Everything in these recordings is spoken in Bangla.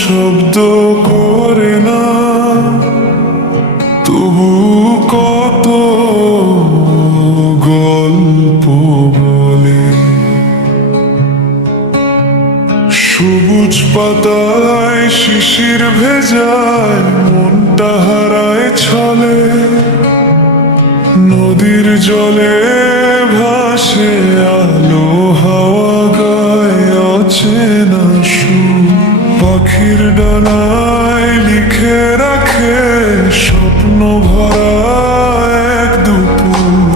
শব্দ করে না, তবু কত গল্প বলে। সবুজ পাতায় শিশির ভেজায় মনটা হারায় ছলে, নদীর জলে ভাসে আলো, হাওয়া গায় অচেনা সুর, পাখির ডানায় লিখে রাখে স্বপ্ন ভরা এক দুপুর।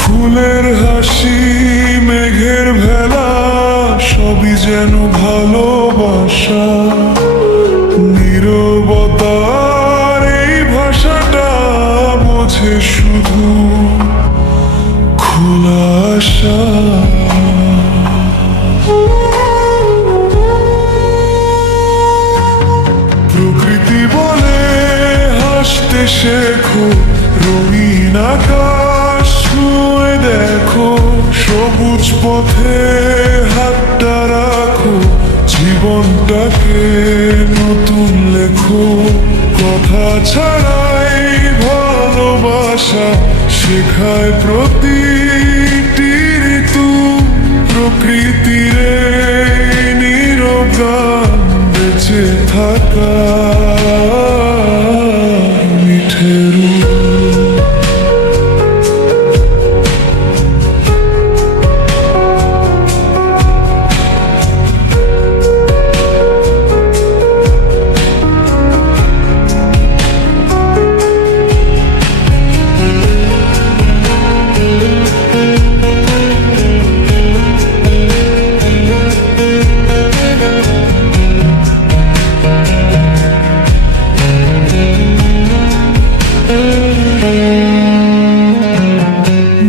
ফুলের হাসি, মেঘের ভেলা, সবই যেন ভালোবাসা। নীরবতার এই ভাষাটা বোঝে শুধু খোলা আশা। প্রকৃতি বলে হাসতে শেখো, রঙিন আকাশ ছুঁয়ে দেখো, সবুজ পথে হাতটা রাখো, জীবনটাকে নতুন লেখো। কথা ছাড়াই ভালোবাসা শেখায় প্রতিটি ঋতু, প্রকৃতির নীরব গান বেঁচে থাকা মিঠে রূপ।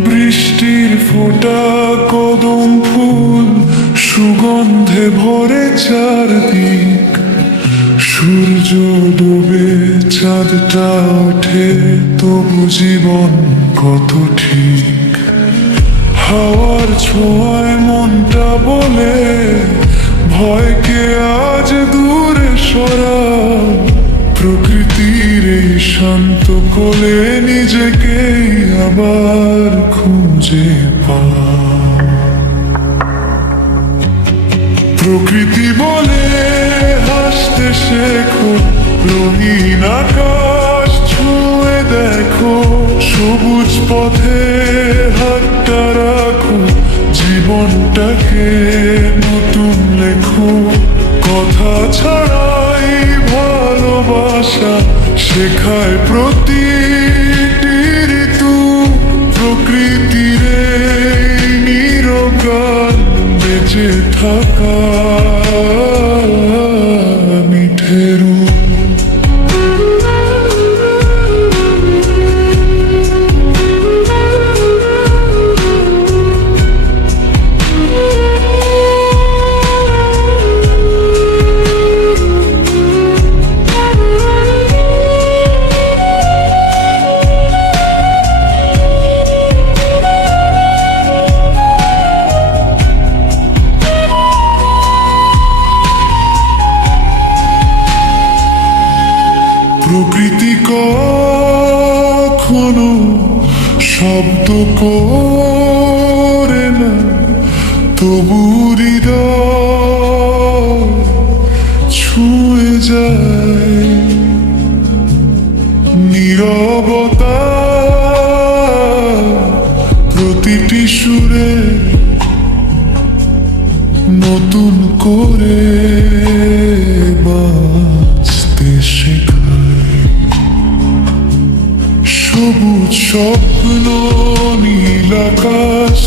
বৃষ্টির ফোঁটা, কদম ফুল, সুগন্ধে ভরে চারদিক। সূর্য ডুবে চাঁদটা ওঠে, তবু জীবন কত ঠিক। হাওয়ার ছোঁয়ায় মনটা বলে, ভয়কে আজ দূরে সরাও। প্রকৃতির এই শান্ত কোলে নিজেকে আবার খুঁজে পাও। প্রকৃতি বলে হাসতে শেখো, রঙিন আকাশ ছুঁয়ে দেখো, সবুজ পথে হাতটা রাখো, জীবনটাকে নতুন লেখো। কথা ছাড়াই ভালোবাসা শেখায় প্রতিটি ঋতু, প্রকৃতির নীরব গান বেঁচে থাকা মিঠে রূপ। প্রকৃতি কখনো শব্দ করে না, তবু হৃদয় ছুঁয়ে যায়। নীরবতা প্রতিটি সুরে নতুন করে বাঁচতে শেখায়। সবুজ স্বপ্ন, নীল আকাশ,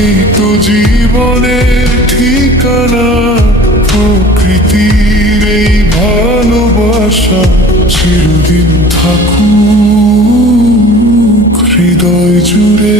এই তো জীবনের ঠিকানা। প্রকৃতির এই ভালোবাসা চিরদিন থাকুক হৃদয় জুড়ে।